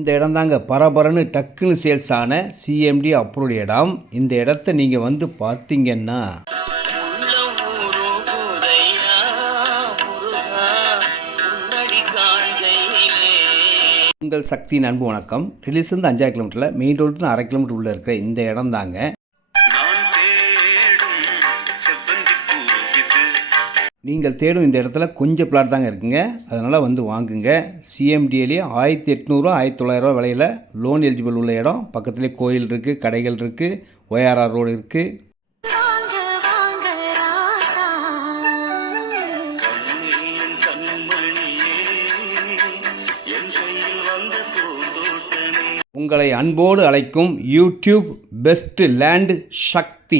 இந்த இடம் தாங்க பரபரன்னு டக்குன்னு சேல்ஸ் ஆன சிஎம்டி அப்ரூவ்டு இடம். இந்த இடத்த நீங்கள் வந்து பார்த்தீங்கன்னா உங்கள் சக்தியின் அன்பு வணக்கம். ரிலீஸ்லேருந்து 5 கிலோமீட்டரில் மெயின் ரோடு 1/2 கிலோமீட்டர் உள்ளே இருக்கிற இந்த இடம் தாங்க. நீங்கள் தேடும் இந்த இடத்துல கொஞ்சம் பிளாட் தாங்க இருக்குங்க. அதனால் வந்து வாங்குங்க. சிஎம்டியிலேயே 1800 1900 விலையில் லோன் எலிஜிபிள் உள்ள இடம். பக்கத்துலேயே கோயில் இருக்குது, கடைகள் இருக்குது, ORR ரோடு இருக்குது. உங்களை அன்போடு அழைக்கும் யூடியூப் பெஸ்ட் லேண்ட் சக்தி.